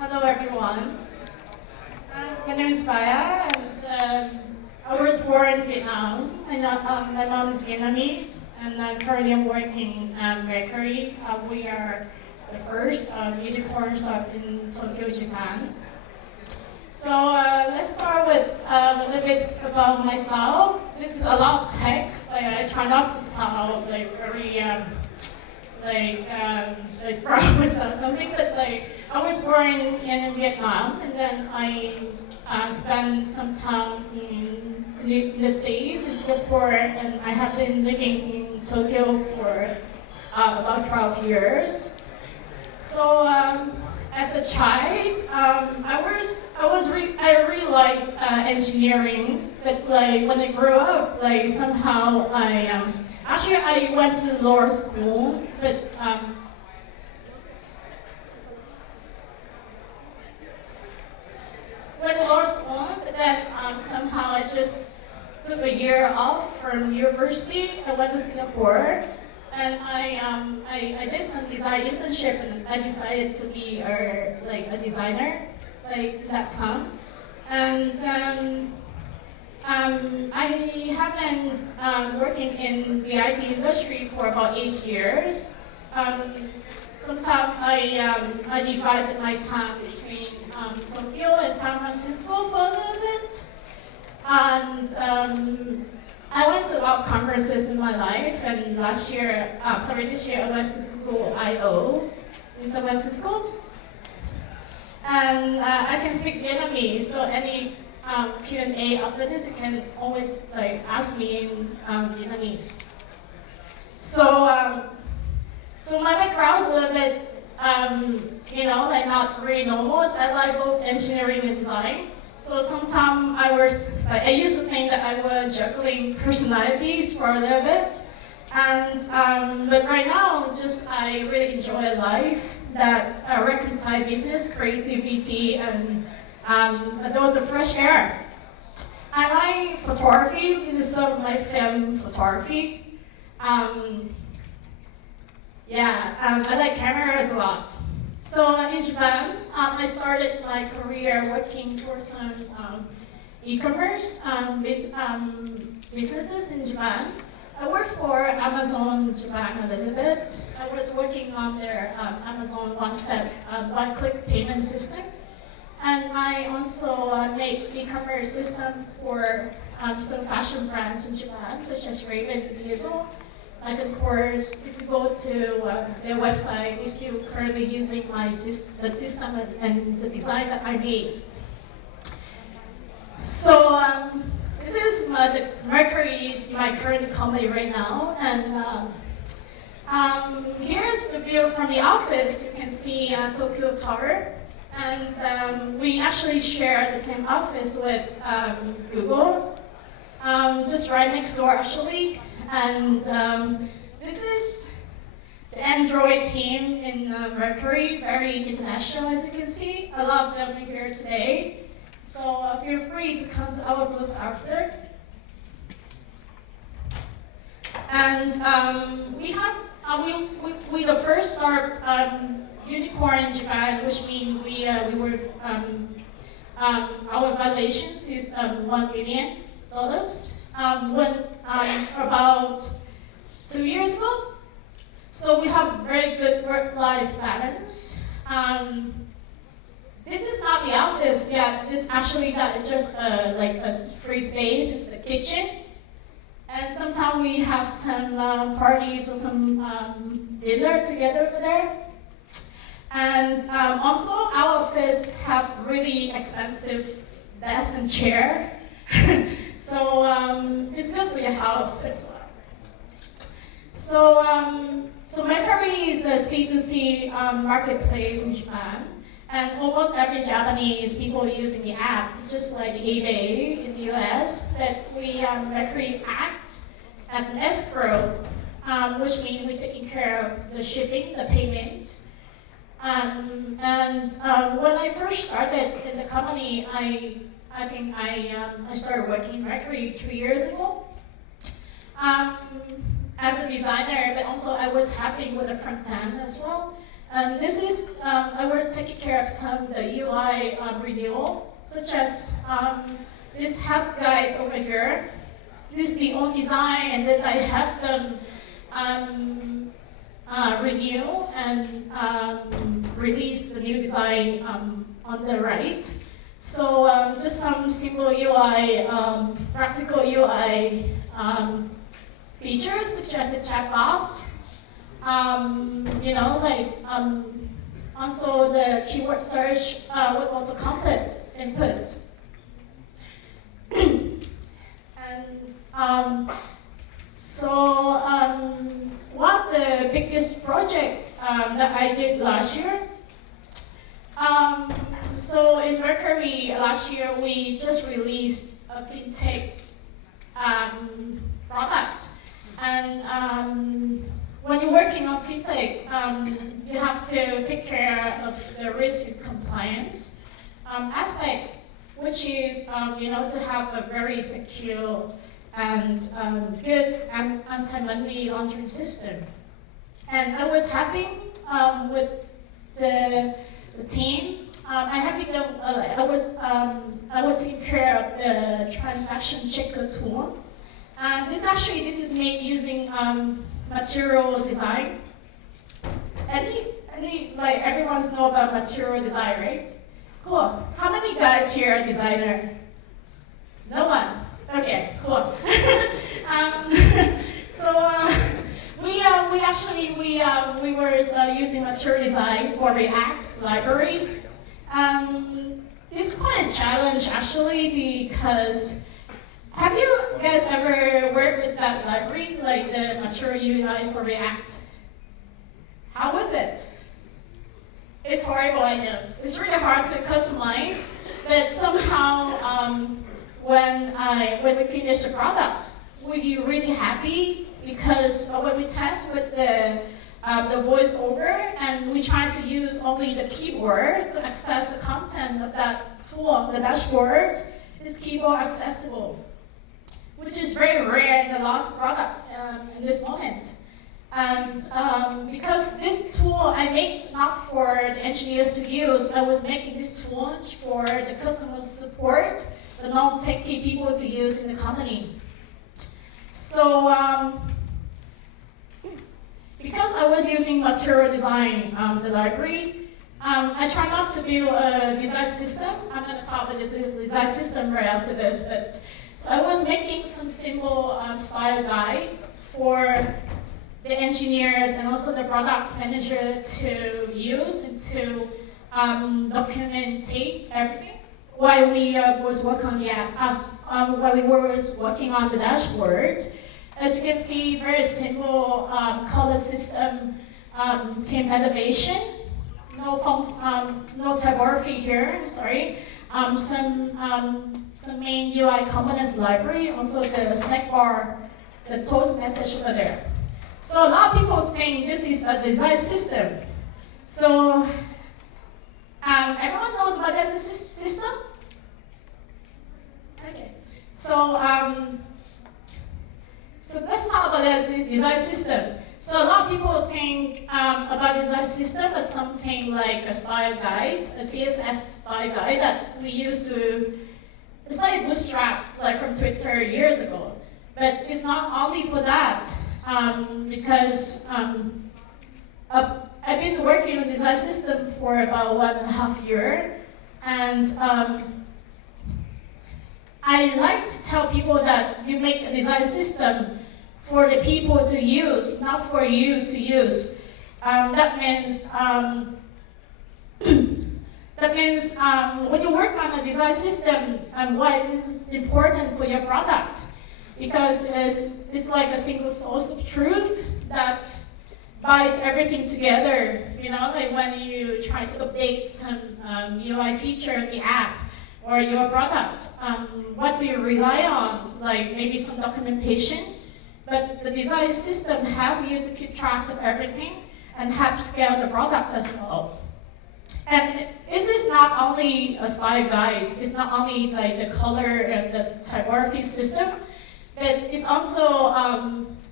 Hello, everyone. My name is Paya, and I was born in Vietnam. And my mom is Vietnamese, and currently I'm working at Mercury. We are the first unicorn shop in Tokyo, Japan. So let's start with a little bit about myself. This is a lot of text. I try not to sound like very like proud or something, but like I was born in Vietnam, and then I spent some time in the States, in Singapore, and I have been living in Tokyo for about 12 years. So as a child, I really liked engineering, but like when I grew up, like somehow I went to law school, but went to law school, but then somehow I just took a year off from university. I went to Singapore, and I did some design internship, and I decided to be a designer, like that time, and. I have been working in the IT industry for about 8 years. Sometimes I divided my time between Tokyo and San Francisco for a little bit. And I went to a lot of conferences in my life. And this year I went to Google I/O in San Francisco. And I can speak Vietnamese, so any Q&A after this, you can always ask me in Vietnamese. So my background is a little bit, not really normal. So I like both engineering and design. So sometimes I used to think that I was juggling personalities for a little bit, and but right now, I really enjoy a life that reconcile business, creativity, and those are fresh air. I like photography. This is some of my film photography. I like cameras a lot. So in Japan, I started my career working for some e-commerce businesses in Japan. I worked for Amazon Japan a little bit. I was working on their Amazon one-click payment system. And I also make e-commerce system for some fashion brands in Japan, such as Raven and Diesel. Like of course, if you go to their website, we're still currently using the system and the design that I made. So this is the Mercury is my current company right now, and here's the view from the office. You can see Tokyo Tower. And we actually share the same office with Google, just right next door actually. And this is the Android team in Mercury, very international as you can see. A lot of them are here today. So feel free to come to our booth after. And we the first start unicorn in Japan, which means we were our valuations is $1 billion when about 2 years ago. So we have very good work-life balance. This is not the office yet. This actually not just like a free space. It's the kitchen. And sometimes we have some parties or some dinner together over there. And also, our office have really expensive desk and chair, so it's good for your health as well. So Mercari is a C2C marketplace in Japan, and almost every Japanese people using the app, just like eBay in the US. But we Mercari act as an escrow, which means we're taking care of the shipping, the payment. When I first started in the company, I started working in Mercury 2 years ago as a designer, but also I was helping with the front end as well. And this is, I was taking care of some the UI renewal, such as this help guides over here. This is the own design, and then I help them renew and release the new design on the right. So just some simple UI, practical UI features such as the chatbot. Also the keyword search with autocomplete input. And what the biggest project that I did last year? So in Mercury last year, we just released a fintech product. And when you're working on fintech, you have to take care of the risk and compliance aspect, which is to have a very secure and good anti-money laundering system. And I was happy with the team. I was taking care of the transaction checker tool. And this is made using material design. Everyone's know about material design, right? Cool. How many guys here are designer? No one. Okay, cool. We were using material design for React library. It's quite a challenge actually, because have you guys ever worked with that library, like the material UI for React? How was it? It's horrible, I know. It's really hard to customize, but somehow when we finished the product, we were really happy, because when we test with the voiceover, and we try to use only the keyboard to access the content of that tool on the dashboard, is keyboard accessible, which is very rare in a lot of products in this moment. And because this tool I made not for the engineers to use, I was making this tool for the customer support, the non-techie people to use in the company. So because I was using material design, the library, I try not to build a design system. I'm going to talk about this design system right after this, but so I was making some simple style guide for the engineers and also the product manager to use and to documentate everything while we was working on the app, while we were working on the dashboard. As you can see, very simple color system, theme elevation, no fonts, no typography here. Sorry. Some main UI components library, also the snack bar, the toast message over there. So a lot of people think this is a design system. So everyone knows about this system? Okay. So let's talk about the design system. So a lot of people think about design system as something like a style guide, a CSS style guide that we used to, it's like Bootstrap, like from Twitter years ago. But it's not only for that, because I've been working on design system for about 1.5 years, and I like to tell people that you make a design system for the people to use, not for you to use. That means when you work on a design system, why it is important for your product, because it's like a single source of truth that binds everything together. Like when you try to update some UI feature in the app or your product, what do you rely on? Like maybe some documentation, but the design system help you to keep track of everything and help scale the product as well. And this is not only a style guide, it's not only like the color and the typography system, but it's also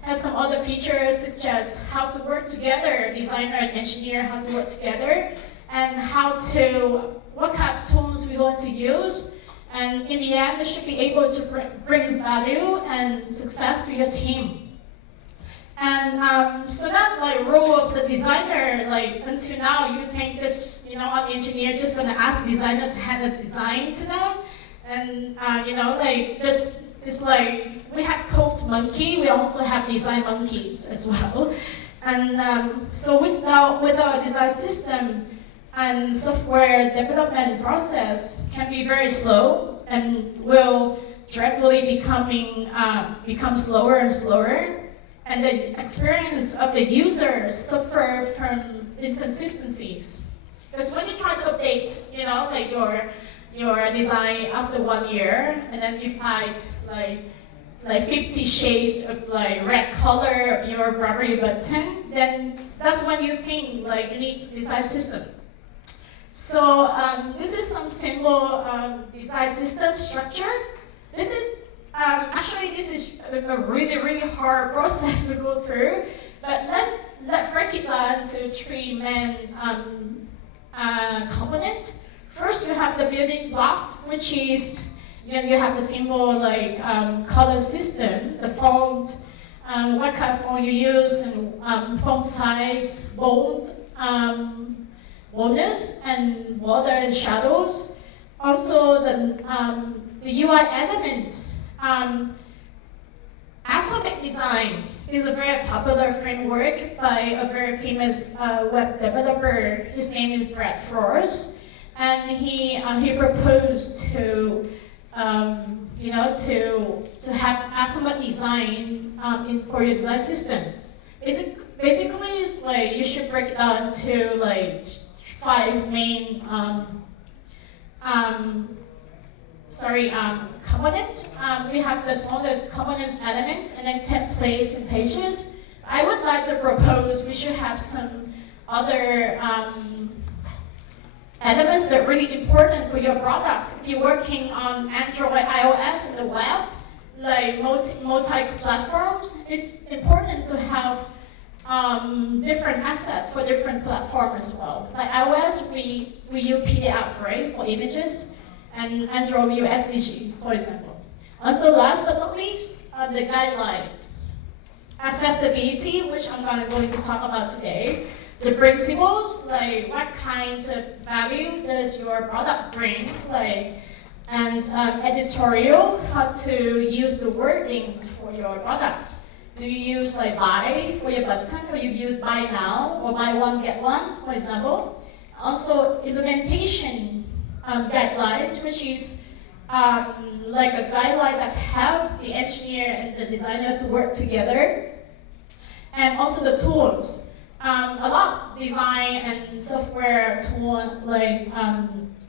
has some other features such as how to work together, designer and engineer, how to work together, and what kind of tools we want to use. And in the end, it should be able to bring value and success to your team. And so that role of the designer, until now, you think this, an engineer just gonna ask the designer to hand a design to them, and this is we have code monkey, we also have design monkeys as well. And so with our design system and software development process can be very slow and will gradually become slower and slower. And the experience of the users suffer from inconsistencies. Because when you try to update, your design after 1 year, and then you find like 50 shades of red color of your Burberry button, then that's when you think you need design system. So this is some simple design system structure. This is this is a really, really hard process to go through, but let's break it down into three main components. First, you have the building blocks, which is you have the symbol color system, the font, what kind of font you use, and font size, boldness, and border and shadows. Also, the UI element. Atomic design is a very popular framework by a very famous web developer. His name is Brad Flores, and he proposed to to have atomic design for your design system. Basically, it's you should break it down to 5 main components. We have the smallest components elements and then templates and pages. I would like to propose we should have some other elements that are really important for your product. If you're working on Android, iOS, and the web, multi-platforms, it's important to have different assets for different platforms as well. Like iOS, we use PDF, right, for images, and Android we use SVG, for example. Also, last but not least, the guidelines. Accessibility, which I'm going to talk about today. The principles, what kinds of value does your product bring, and editorial, how to use the wording for your product. Do you use buy for your button, or you use buy now, or buy one get one, for example? Also, implementation guidelines, which is a guideline that help the engineer and the designer to work together. And also the tools. A lot of design and software tool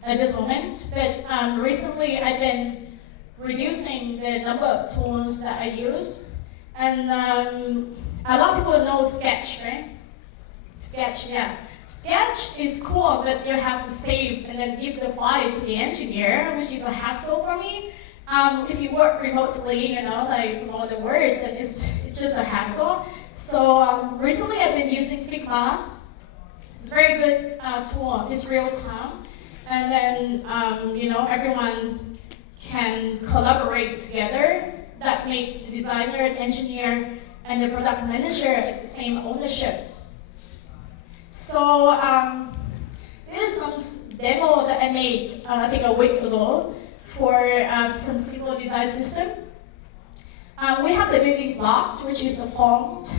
at this moment, but recently I've been reducing the number of tools that I use. And a lot of people know Sketch, right? Sketch, yeah. Sketch is cool, but you have to save and then give the file to the engineer, which is a hassle for me. If you work remotely, from all the words, and it's just a hassle. So recently I've been using Figma. It's a very good tool. It's real time, and then everyone can collaborate together. That makes the designer, the engineer, and the product manager at the same ownership. So this is some demo that I made, I think a week ago, for some simple design system. We have the building blocks, which is the font,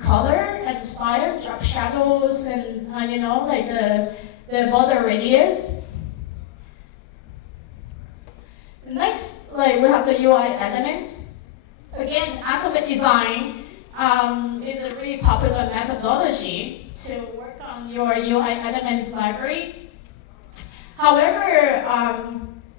color, and style, drop shadows, and the border radius. Next, we have the UI element. Again, atomic design is a really popular methodology to work on your UI elements library. However,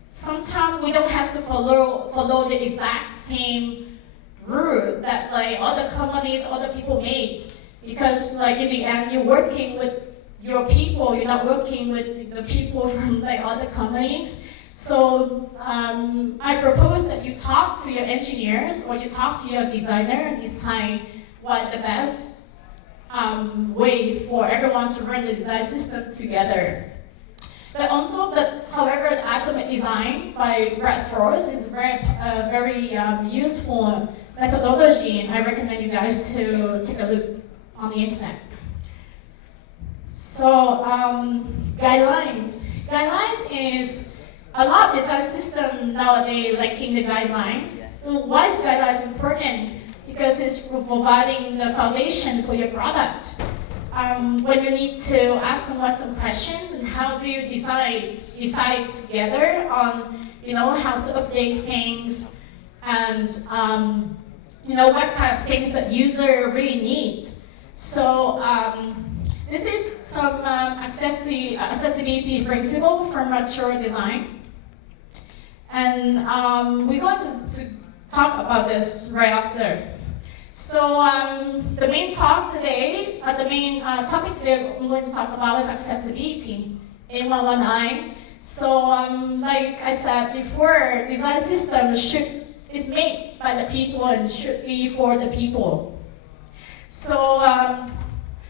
sometimes we don't have to follow the exact same rule that other companies, other people made, because in the end you're working with your people, you're not working with the people from other companies. So I propose that you talk to your engineers or you talk to your designer and decide what the best way for everyone to run the design system together. However, the Atomic Design by Brad Frost is a very useful methodology, and I recommend you guys to take a look on the internet. So, guidelines. Guidelines is a lot of design systems nowadays lacking the guidelines. So why is guidelines important? Because it's providing the foundation for your product. When you need to ask someone some question, how do you decide together on how to update things and what kind of things that user really need. So this is some accessibility principle from mature design. And we're going to talk about this right after. So the main topic today I'm going to talk about is accessibility in 119. So like I said before, design system is made by the people and should be for the people. So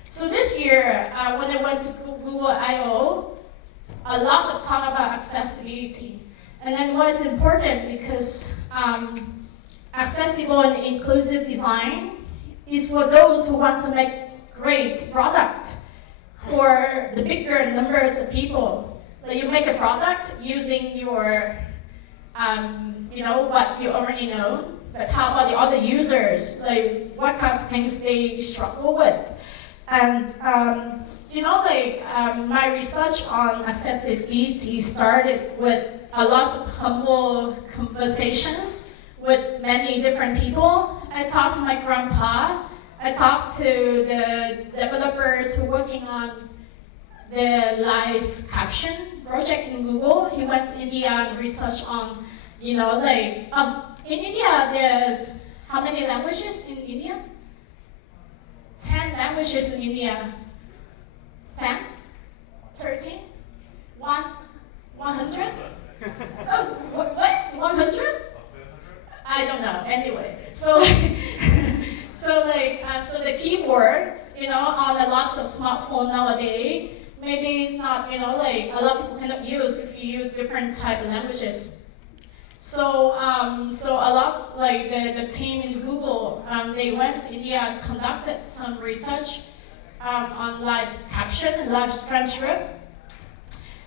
so this year when I went to Google I/O, a lot of talk about accessibility. And then what is important because accessible and inclusive design is for those who want to make great product for the bigger numbers of people. Like you make a product using your, what you already know, but how about the other users? Like what kind of things they struggle with? And my research on accessibility started with a lot of humble conversations with many different people. I talked to my grandpa. I talked to the developers who are working on the live caption project in Google. He went to India and researched on, in India there's how many languages in India? 10 languages in India. 10? 13? 100? Oh, what? 100? I don't know. Anyway, so so the keyboard, on a lot of smartphone nowadays, maybe it's not, a lot of people cannot use if you use different type of languages. So a lot like the team in Google, they went to India and conducted some research on live caption and live transcript.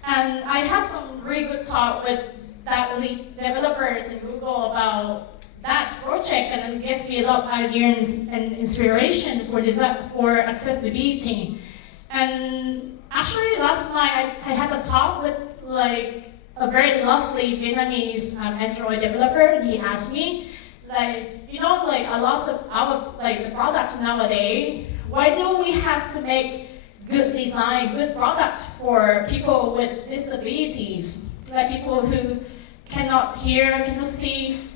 And I had some really good talk with that lead developers in Google about that project, and it gave me a lot of ideas and inspiration for design, for accessibility. And actually last night I had a talk with a very lovely Vietnamese Android developer, and he asked me, a lot of our the products nowadays, why do we have to make good design, good products for people with disabilities, like people who cannot hear, cannot see,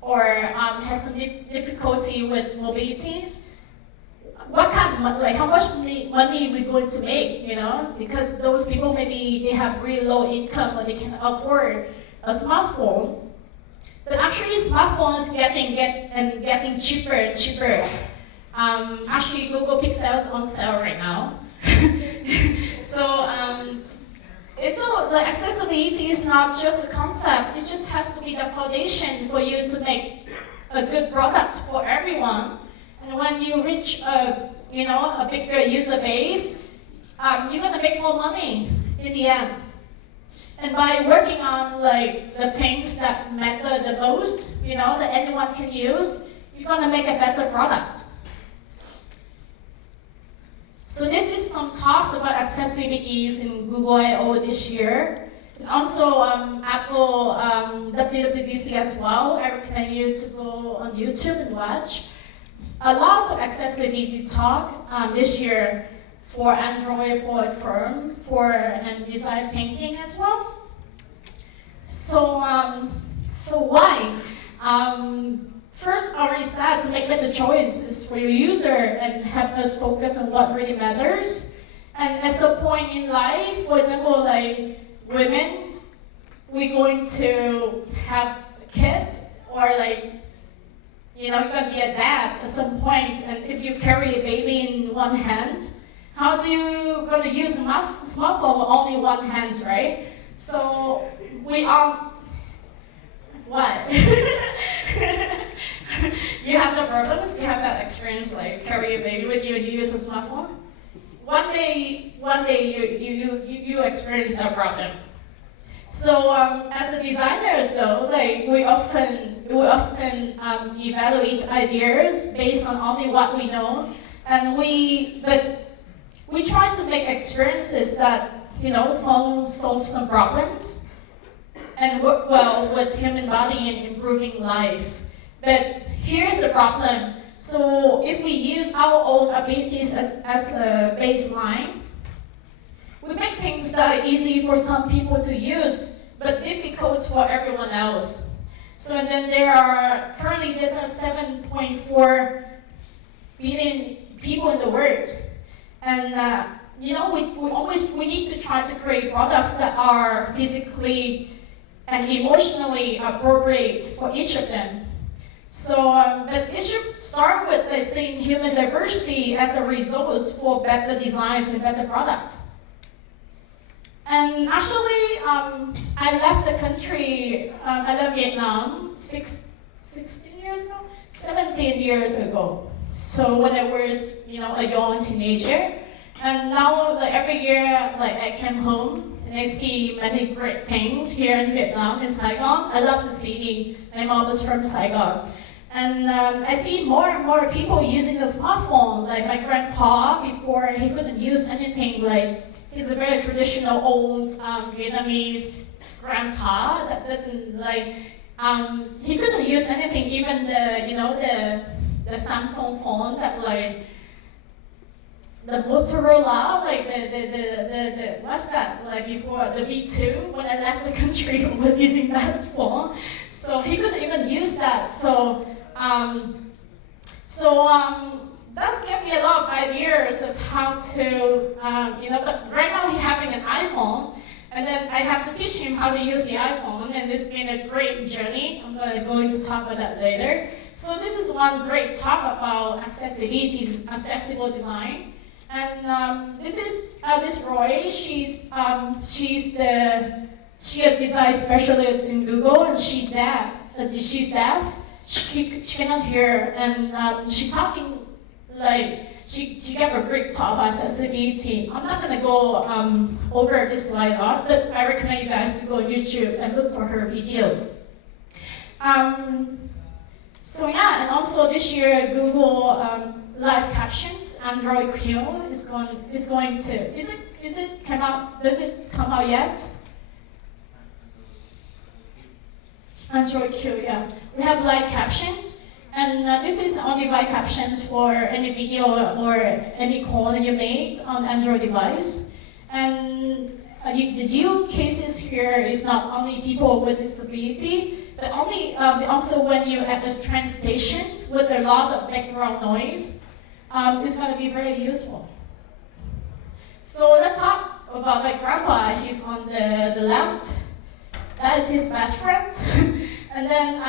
or has some difficulty with mobilities? What kind of money, how much money we're going to make, because those people maybe they have really low income or they can afford a smartphone. But actually smartphones getting cheaper and cheaper. Actually Google Pixel is on sale right now. So accessibility is not just a concept, it just has to be the foundation for you to make a good product for everyone. And when you reach a bigger user base, you're gonna make more money in the end. And by working on the things that matter the most, that anyone can use, you're gonna make a better product. So this is some talks about accessibilities in Google I/O this year. And also Apple WWDC as well. I recommend you to go on YouTube and watch. A lot of accessibility talk this year for Android, for Chrome, and design thinking as well. So why? First, I already said to make better choices for your user and help us focus on what really matters. And at some point in life, for example, women, we're going to have kids, or like, you're gonna be a dad at some point, and if you carry a baby in one hand, how do you gonna use the smartphone with only one hand, right? So we are, what? You have the problems, you have that experience, like carry a baby with you and you use a smartphone? One day you experience that problem. So as a designers though, like we often evaluate ideas based on only what we know, and we try to make experiences that solve some problems and work well with human body and improving life. But here's the problem. So if we use our own abilities as a baseline, we make things that are easy for some people to use, but difficult for everyone else. So then currently there's 7.4 billion people in the world. And we need to try to create products that are physically and emotionally appropriate for each of them. So, but it should start with seeing human diversity as a resource for better designs and better products. And actually, I left the country, I left Vietnam 16 years ago, 17 years ago. So when I was, a young teenager, and now like every year, like I came home and I see many great things here in Vietnam, in Saigon. I love the city. My mom was from Saigon. And I see more and more people using the smartphone. Like my grandpa, before he couldn't use anything. Like he's a very traditional old Vietnamese grandpa that doesn't he couldn't use anything, even the Samsung phone that the Motorola, like the what's that? Like before the V2, when I left the country, I was using that phone. So he couldn't even use that. So that's gave me a lot of ideas of how to, but right now he's having an iPhone, and then I have to teach him how to use the iPhone, and it's been a great journey. I'm going to talk about that later. So this is one great talk about accessibility, accessible design. And this is Roy. She's a design specialist in Google, and she's deaf. She cannot hear, and she's talking she gave a great talk about accessibility. I'm not gonna go over this slide a lot, but I recommend you guys to go on YouTube and look for her video. So yeah, and also this year Google live captions Droidcon is going to is it come out? Does it come out yet? Droidcon, yeah. We have live captions, and this is only live captions for any video or any call that you made on Android device. And the new cases here is not only people with disability, but also when you at this train station with a lot of background noise, it's going to be very useful. So let's talk about my grandpa. He's on the left. That is his best friend. And then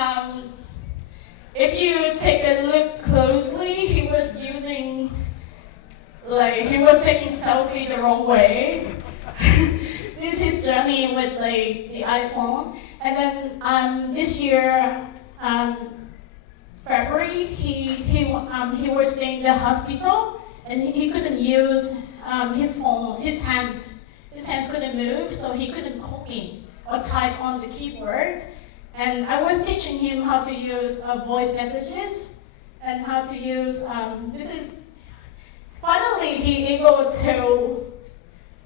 if you take a look closely, he was taking selfie the wrong way. This is his journey with the iPhone. And then this year, February, he was staying in the hospital, and he couldn't use his phone. His hands couldn't move, so he couldn't call me or type on the keyboard. And I was teaching him how to use voice messages and how to use. Finally he able to,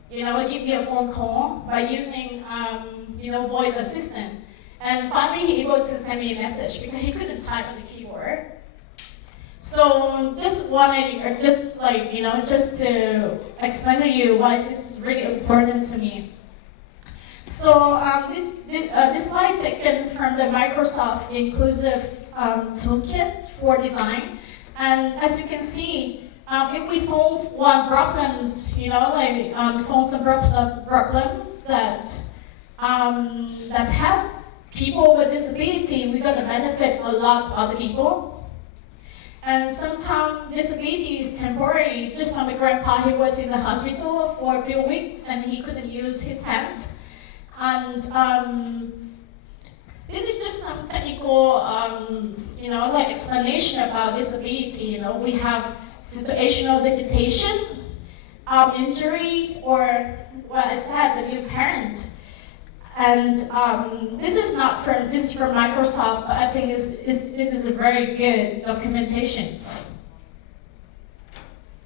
give me a phone call by using, voice assistant. And finally, he able to send me a message because he couldn't type on the keyboard. So just to explain to you why this is really important to me. So this slide is taken from the Microsoft Inclusive Toolkit for Design. And as you can see, if we solve one problem, solve some problem that that help people with disability, we're going to benefit a lot of other people. And sometimes disability is temporary. Just like my grandpa, he was in the hospital for a few weeks and he couldn't use his hand. And this is just some technical, like explanation about disability. We have situational limitation, injury, or what I said, the new parent. And this is from Microsoft, but I think this is a very good documentation.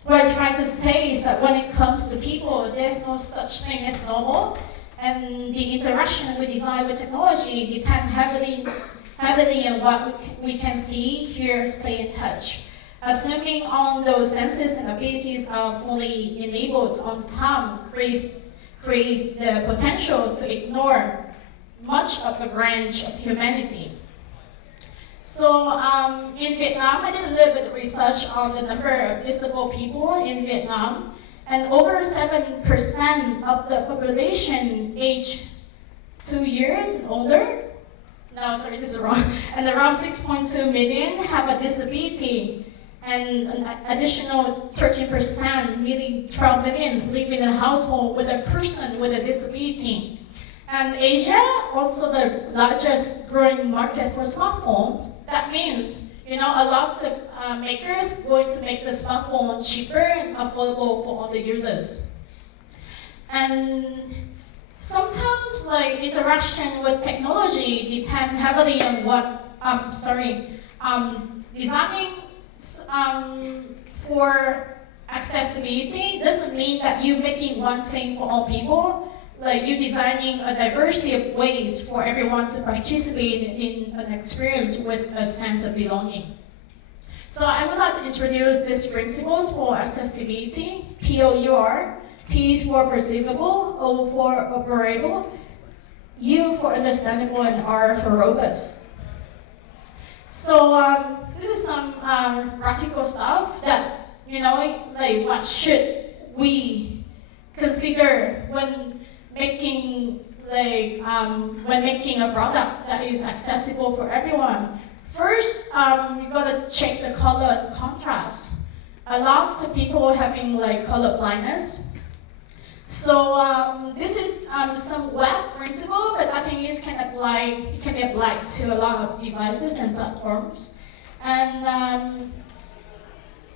What I'm trying to say is that when it comes to people, there's no such thing as normal, and the interaction with design with technology depend heavily on what we can see, hear, say, and touch. Assuming on those senses and abilities are fully enabled on the time creates the potential to ignore much of the range of humanity. So in Vietnam, I did a little bit of research on the number of disabled people in Vietnam, and over 7% of the population aged 2 years and older, no, sorry, this is wrong, and around 6.2 million have a disability. And an additional 13%, nearly 12 million, live in a household with a person with a disability. And Asia, also the largest growing market for smartphones. That means, a lot of makers going to make the smartphone cheaper and affordable for all the users. And sometimes, interaction with technology depend heavily on designing for accessibility doesn't mean that you're making one thing for all people. You're designing a diversity of ways for everyone to participate in an experience with a sense of belonging. So I would like to introduce these principles for accessibility. POUR. P is for perceivable, O for operable, U for understandable, and R for robust. So this is some practical stuff that, what should we consider when making a product that is accessible for everyone. First, you gotta check the color and contrast. A lot of people having color blindness. So this is some web principle, but I think it can be applied to a lot of devices and platforms. And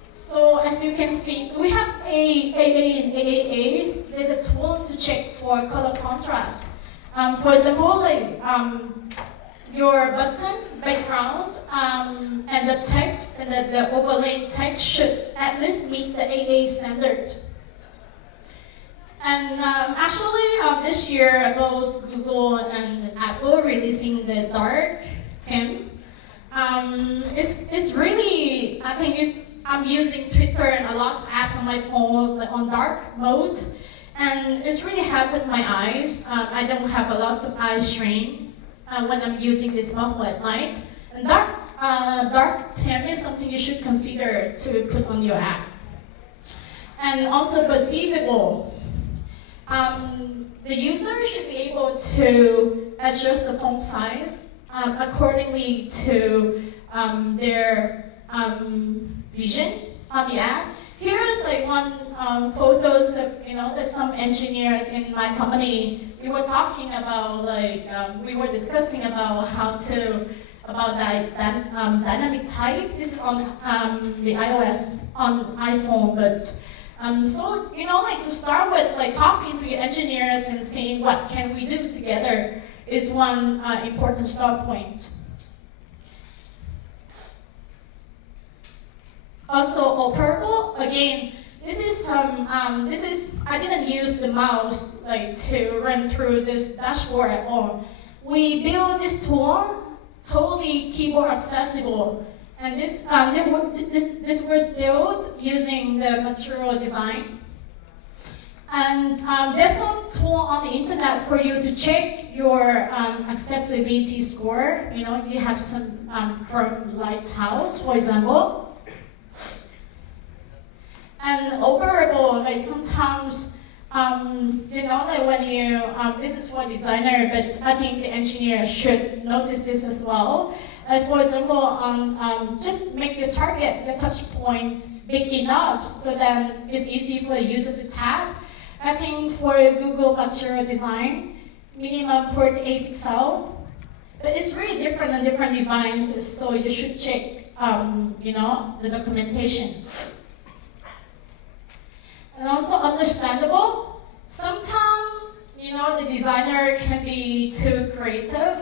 so as you can see, we have AAA and AAA. There's a tool to check for color contrast. For example, your button background and the text and the overlay text should at least meet the AA standard. And actually, this year, both Google and Apple releasing the dark theme. It's really, I'm using Twitter and a lot of apps on my phone on dark mode, and it's really helped with my eyes. I don't have a lot of eye strain when I'm using this smartphone at night. And dark theme is something you should consider to put on your app. And also perceivable. The user should be able to adjust the font size accordingly to their vision on the app. Here is one photos of there's some engineers in my company. We were talking about we were discussing about how to dynamic type. This is on the iOS on iPhone, but. So, to start with, talking to your engineers and seeing what can we do together is one important start point. Also, operable, again, I didn't use the mouse, to run through this dashboard at all. We built this tool, totally keyboard accessible. And this was built using the material design. And there's some tool on the internet for you to check your accessibility score. You have some from Lighthouse, for example. And operable, sometimes like when you, this is for designer, but I think the engineer should notice this as well. For example, just make your target, your touch point big enough so then it's easy for the user to tap. I think for Google material design, minimum 48 pixel, but it's really different on different devices, so you should check, the documentation. And also understandable. Sometimes, the designer can be too creative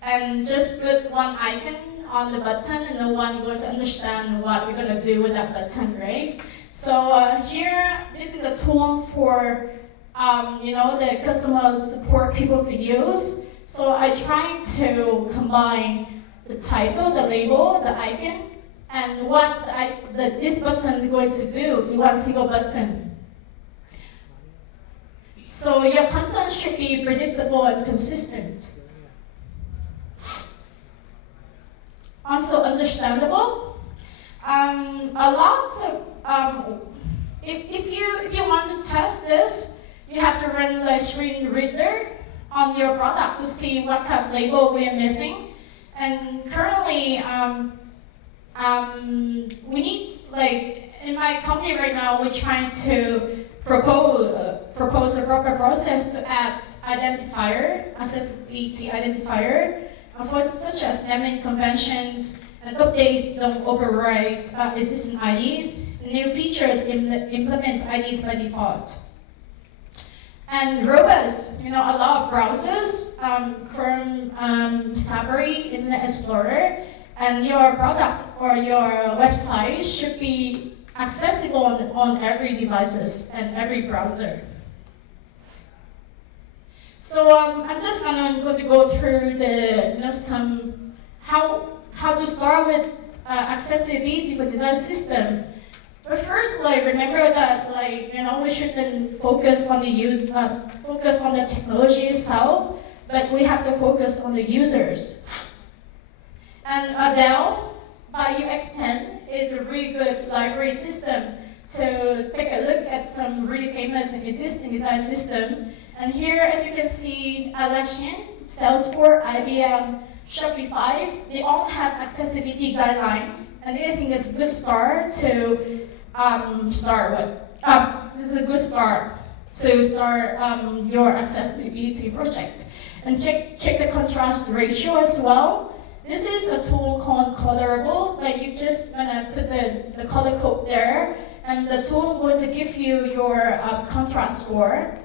and just put one icon on the button and no one going to understand what we're going to do with that button, right? So here, this is a tool for, the customer support people to use. So I try to combine the title, the label, the icon, and what this button is going to do in one single button. So your content should be predictable and consistent. Also understandable. A lot of if you want to test this, you have to run the screen reader on your product to see what kind of label we are missing. And currently, we need, like, in my company right now, we're trying to propose a proper process to add identifier, accessibility identifier, for such as naming conventions and updates don't override existing IDs. New features implement IDs by default. And robust, a lot of browsers, Chrome, Safari, Internet Explorer, and your product or your website should be accessible on every devices and every browser. So I'm just going to go through the some how to start with accessibility for design system. But first, remember that we shouldn't focus on focus on the technology itself, but we have to focus on the users. And Adele by UX10 is a really good library system to take a look at some really famous and existing design system. And here, as you can see, Atlassian, Salesforce, IBM, Shopify, they all have accessibility guidelines. And I think it's a good start to start with. This is a good start to start your accessibility project. And check the contrast ratio as well. This is a tool called Colorable. You just gonna put the color code there, and the tool going to give you your contrast score.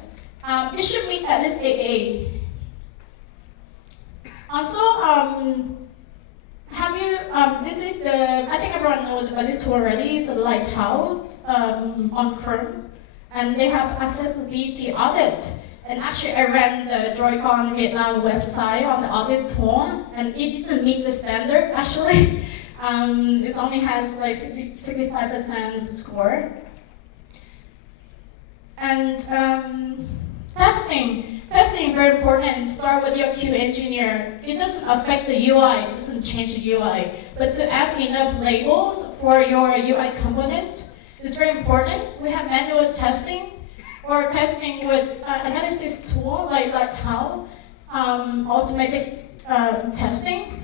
It should meet at least AA. Also, this is I think everyone knows about this tool already. It's a Lighthouse on Chrome, and they have accessibility audit. And actually, I ran the Droidcon Vietnam website on the audit tool, and it didn't meet the standard, actually. It only has 65% score. And testing. Testing is very important. Start with your QA engineer. It doesn't affect the UI, it doesn't change the UI. But to add enough labels for your UI component is very important. We have manual testing, or testing with analysis tool like how automatic testing.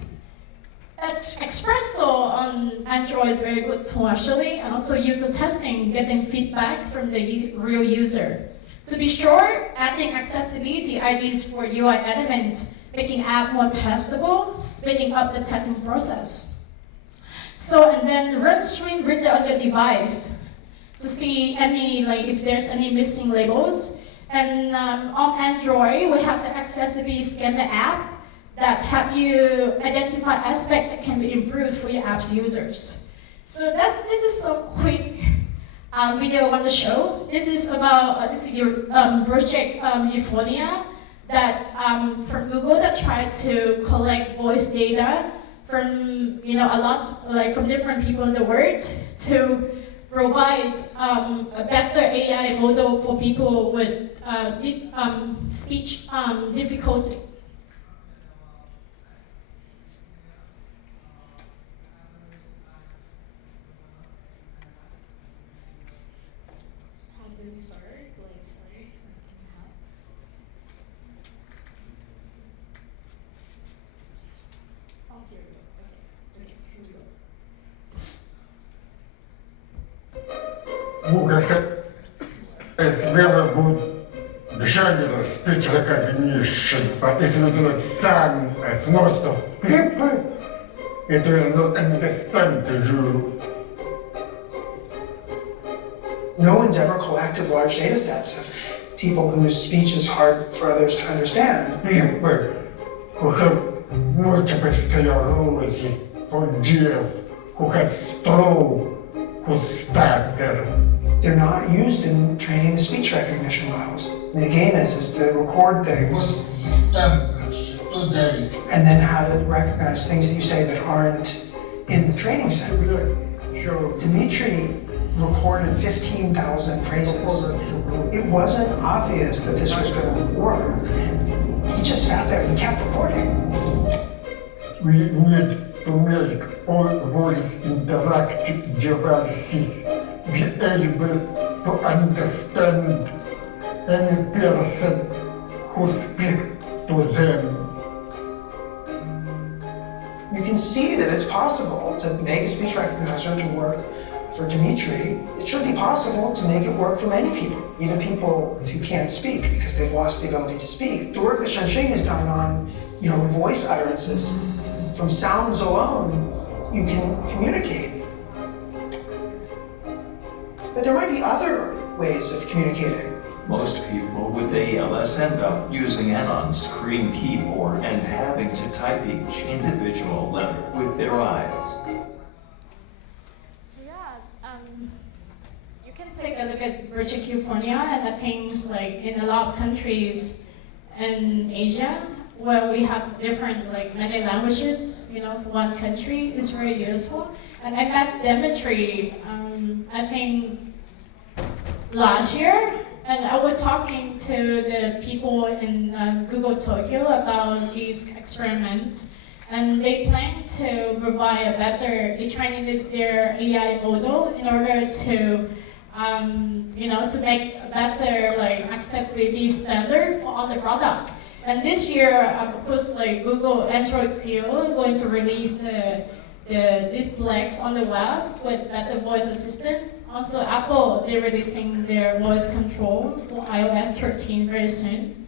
Espresso on Android is a very good tool actually, and also user testing, getting feedback from the real user. To be sure, adding accessibility IDs for UI elements, making app more testable, speeding up the testing process. So, and then run screen reader on your device to see if there's any missing labels. And on Android, we have the accessibility scanner app that help you identify aspects that can be improved for your app's users. So this is some quick video I want to show. This is about your project Euphonia that from Google that tried to collect voice data from a lot from different people in the world to provide a better AI model for people with speech difficulty. How to start? Sorry. Oh, here we go. Okay, here we go. Who has a very good general speech recognition, but if you do it same as most of people, it will not understand you. No one's ever collected large data sets of people whose speech is hard for others to understand. People who have multiple sclerosis, forgive, who have stroke, who stutter. They're not used in training the speech recognition models. The game is to record things Today, and then have it recognize things that you say that aren't in the training set. show Dimitri recorded 15,000 phrases. It wasn't obvious that this was going to work. He just sat there and he kept recording. we need to make all voice interactive devices be able to understand any person who speaks to them. You can see that it's possible to make a speech recognizer to work for Dimitri. It should be possible to make it work for many people, even people who can't speak because they've lost the ability to speak. The work that Shanxing has done on, voice utterances, from sounds alone, you can communicate. But there might be other ways of communicating. Most people with ALS end up using an on-screen keyboard and having to type each individual letter with their eyes. So yeah, you can take a look at Virgin California, and I think like in a lot of countries in Asia where we have different many languages, for one country is very useful. And I met Dimitri, I think last year, and I was talking to the people in Google Tokyo about these experiments, and they plan to provide a better, they trained their AI model in order to, to make a better accessibility standard for all the products. And this year, of course, Google Android Q going to release the duplex on the web with better voice assistant. Also, Apple, they're releasing their voice control for iOS 13 very soon.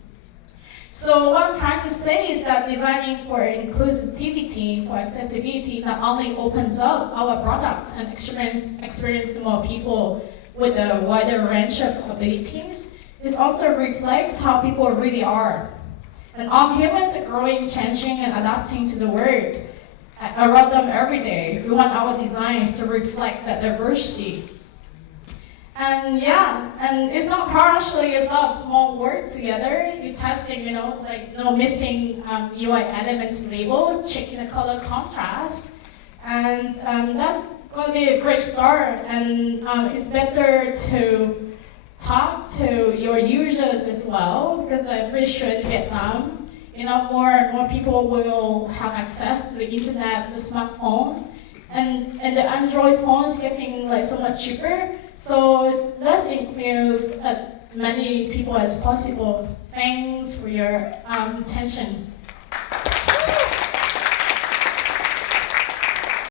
So what I'm trying to say is that designing for inclusivity, for accessibility, not only opens up our products and experience to more people with a wider range of abilities, it also reflects how people really are. And all humans are growing, changing, and adapting to the world around them every day. We want our designs to reflect that diversity. And yeah, and it's not hard actually, it's a lot of small words together. You're testing, no missing UI elements label, checking the color contrast. And that's going to be a great start. And it's better to talk to your users as well, because I'm pretty sure in Vietnam, more and more people will have access to the internet, the smartphones, and the Android phones getting so much cheaper. So let's include as many people as possible. Thanks for your attention.